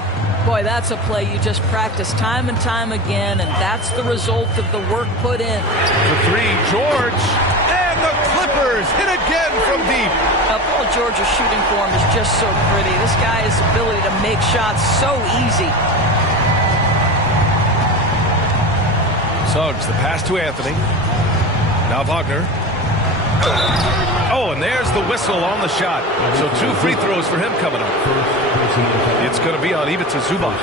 Boy, that's a play you just practice time and time again, and that's the result of the work put in. The three, George, and the Clippers hit again from deep. Paul George's shooting form is just so pretty. This guy's ability to make shots so easy. Suggs, the pass to Anthony. Now Wagner. Oh, and there's the whistle on the shot. So 2 free throws for him coming up. It's going to be on Ivica Zubac.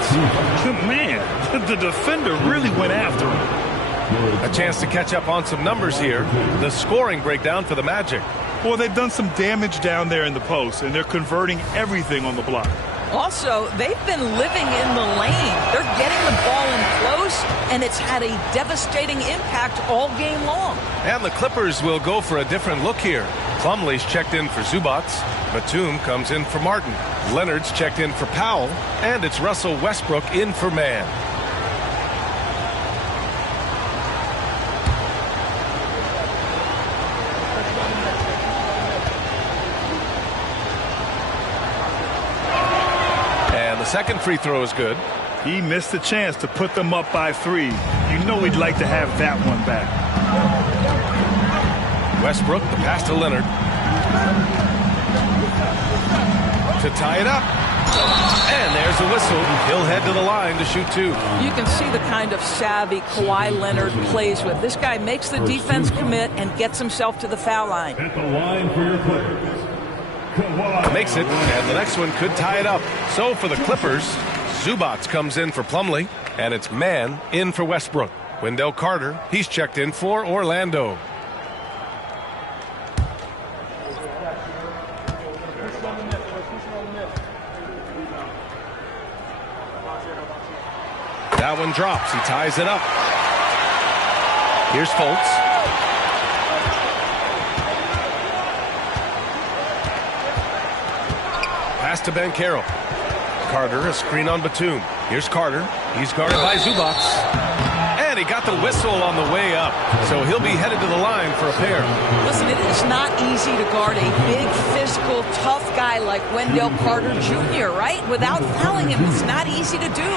Man, the defender really went after him. A chance to catch up on some numbers here. The scoring breakdown for the Magic. Well, they've done some damage down there in the post, and they're converting everything on the block. Also, they've been living in the lane. They're getting the ball in close, and it's had a devastating impact all game long. And the Clippers will go for a different look here. Plumlee's checked in for Zubac. Batum comes in for Martin. Leonard's checked in for Powell. And it's Russell Westbrook in for Mann. Second free throw is good. He missed the chance to put them up by 3. You know he'd like to have that one back. Westbrook, the pass to Leonard. To tie it up. And there's a whistle. He'll head to the line to shoot 2. You can see the kind of savvy Kawhi Leonard plays with. This guy makes the defense commit and gets himself to the foul line. At the line for your Clippers. Makes it, and the next one could tie it up. So for the Clippers, Zubac comes in for Plumlee, and it's Mann in for Westbrook. Wendell Carter, he's checked in for Orlando. That one drops. He ties it up. Here's Fultz. Pass to Banchero. Carter, a screen on Batum. Here's Carter. He's guarded by Zubac. And he got the whistle on the way up. So he'll be headed to the line for a pair. Listen, it is not easy to guard a big, physical, tough guy like Wendell Carter Jr., right? Without fouling him, it's not easy to do.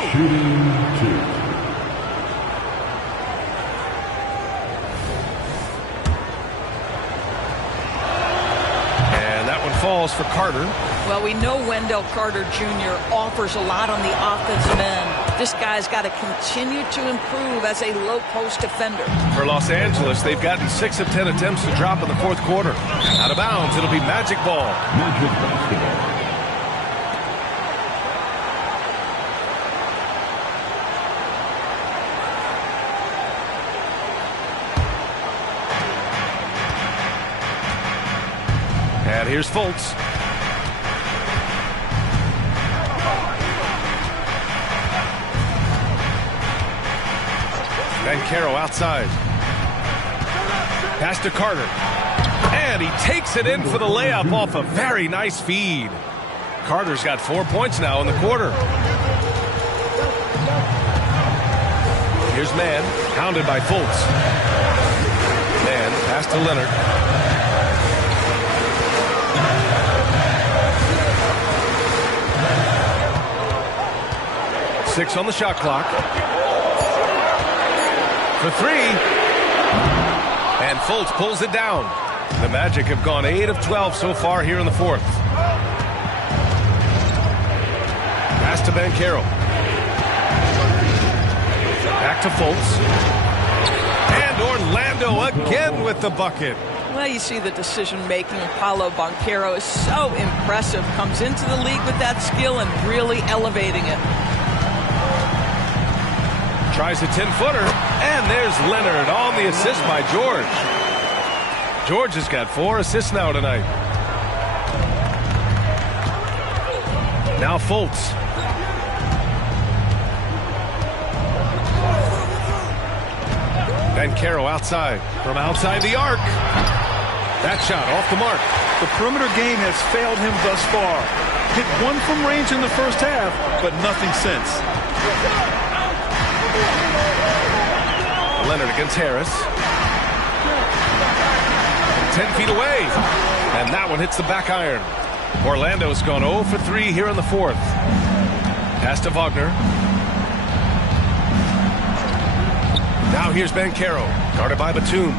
Falls for Carter. Well, we know Wendell Carter Jr. offers a lot on the offensive end. This guy's got to continue to improve as a low-post defender. For Los Angeles, they've gotten 6 of 10 attempts to drop in the 4th quarter. Out of bounds, it'll be Magic ball. Magic basketball. And here's Fultz. Banchero outside. Pass to Carter. And he takes it in for the layup off a very nice feed. Carter's got 4 points now in the quarter. Here's Mann, hounded by Fultz. Mann, pass to Leonard. Six on the shot clock. For 3. And Fultz pulls it down. The Magic have gone 8 of 12 so far here in the 4th. Pass to Banchero. Back to Fultz. And Orlando again with the bucket. Well, you see the decision-making of Paolo Banchero is so impressive. Comes into the league with that skill and really elevating it. Tries a 10-footer, and there's Leonard on the assist by George. George has got 4 assists now tonight. Now Fultz. Banchero outside. From outside the arc. That shot off the mark. The perimeter game has failed him thus far. Hit one from range in the first half, but nothing since. Leonard against Harris. 10 feet away. And that one hits the back iron. Orlando's gone 0 for 3 here in the fourth. Pass to Wagner. Now here's Banchero, guarded by Batum.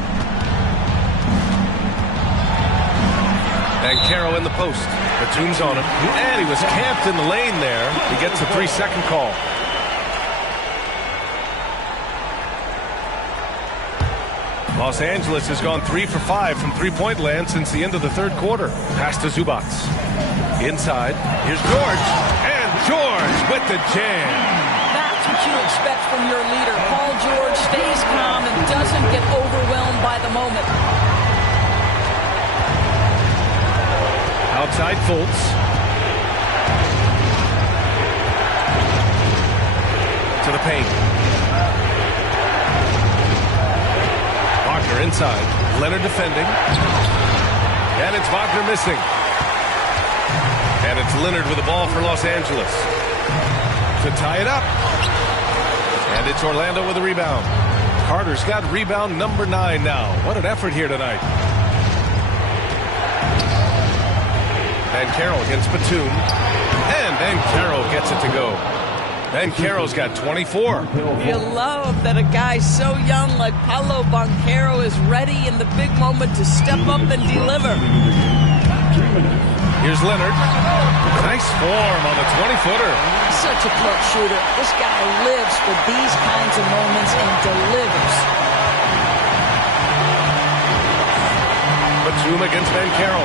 Banchero in the post. Batum's on him. And he was camped in the lane there. He gets a 3-second call. Los Angeles has gone 3 for 5 from three-point land since the end of the third quarter. Pass to Zubac. Inside. Here's George. And George with the jam. That's what you expect from your leader. Paul George stays calm and doesn't get overwhelmed by the moment. Outside Fultz. To the paint. Wagner inside. Leonard defending. And it's Wagner missing. And it's Leonard with the ball for Los Angeles. To tie it up. And it's Orlando with a rebound. Carter's got rebound number 9 now. What an effort here tonight. Banchero against Batum. And Banchero gets it to go. Banchero's got 24. You love that a guy so young like Paolo Banchero is ready in the big moment to step up and deliver. Here's Leonard. Nice form on the 20-footer. Such a clutch shooter. This guy lives for these kinds of moments and delivers. Batum against Banchero.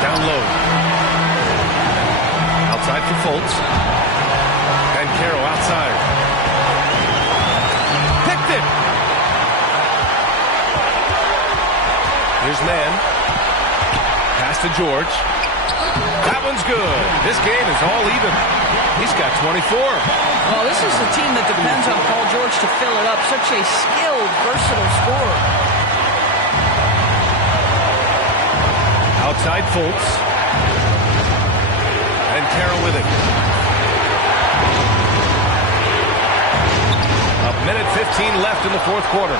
Down low. Outside for Fultz. Banchero outside. Picked it. Here's Mann. Pass to George. That one's good. This game is all even. He's got 24. Well, this is a team that depends on Paul George to fill it up. Such a skilled, versatile scorer. Outside Fultz. And Carroll with it. A minute 15 left in the fourth quarter.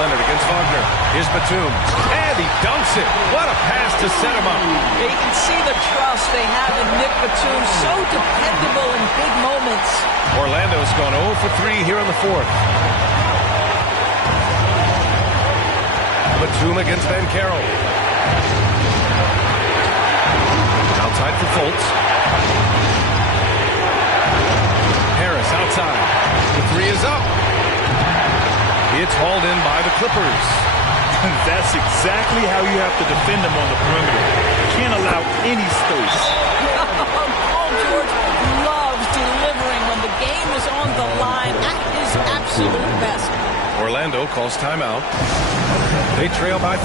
Leonard against Wagner. Here's Batum. And he dunks it. What a pass to set him up. You can see the trust they have in Nick Batum. So dependable in big moments. Orlando's gone 0 for 3 here in the fourth. Batum against Banchero. Outside for Fultz. Harris outside. The 3 is up. It's hauled in by the Clippers. That's exactly how you have to defend them on the perimeter. You can't allow any space. Paul George loves delivering when the game is on the line at his absolute best. Orlando calls timeout. They trail by 5.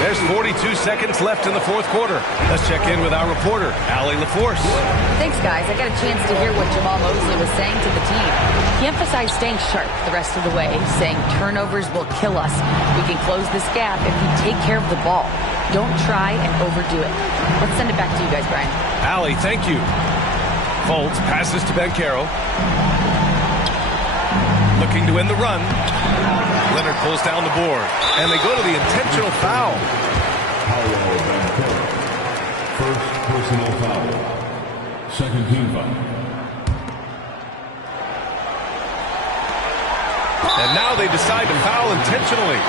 There's 42 seconds left in the fourth quarter. Let's check in with our reporter, Allie LaForce. Thanks, guys. I got a chance to hear what Jamal Mosley was saying to the team. He emphasized staying sharp the rest of the way, saying turnovers will kill us. We can close this gap if we take care of the ball. Don't try and overdo it. Let's send it back to you guys, Brian. Allie, thank you. Fultz passes to Banchero. Looking to end the run. Leonard pulls down the board. And they go to the intentional foul. First personal foul. Second team foul. And now they decide to foul intentionally.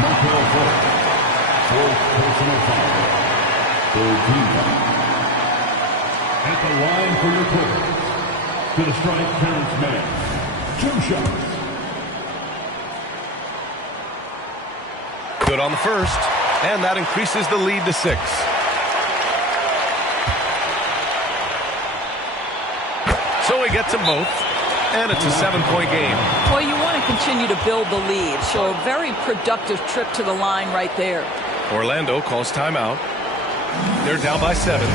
Markel Fultz. Fourth personal foul. Third team foul. At the line for your Clippers. To the strike, Terrence Mann. 2 shots. Good on the first, and that increases the lead to 6. So he gets them both, and it's a 7-point game. Well, you want to continue to build the lead. So a very productive trip to the line right there. Orlando calls timeout. They're down by 7.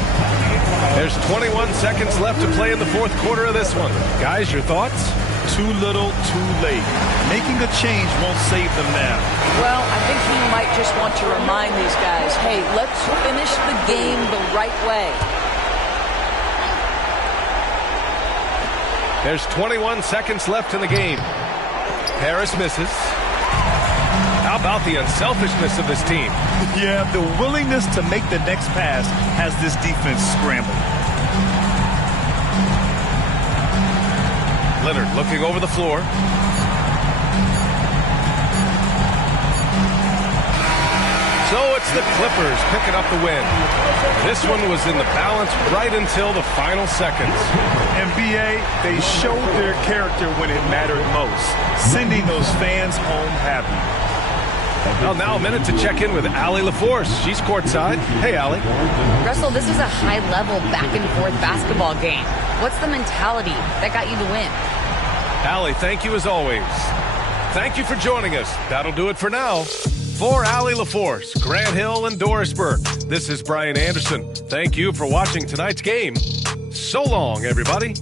There's 21 seconds left to play in the fourth quarter of this one. Guys, your thoughts? Too little, too late. Making a change won't save them now. Well, I think he might just want to remind these guys, hey, let's finish the game the right way. There's 21 seconds left in the game. Harris misses. How about the unselfishness of this team? Yeah, the willingness to make the next pass has this defense scrambled. Leonard looking over the floor. So it's the Clippers picking up the win. This one was in the balance right until the final seconds. NBA, they showed their character when it mattered most, sending those fans home happy. Well, now a minute to check in with Allie LaForce. She's courtside. Hey, Allie. Russell, this is a high-level back-and-forth basketball game. What's the mentality that got you the win? Allie, thank you as always. Thank you for joining us. That'll do it for now. For Allie LaForce, Grant Hill, and Doris Burke, this is Brian Anderson. Thank you for watching tonight's game. So long, everybody.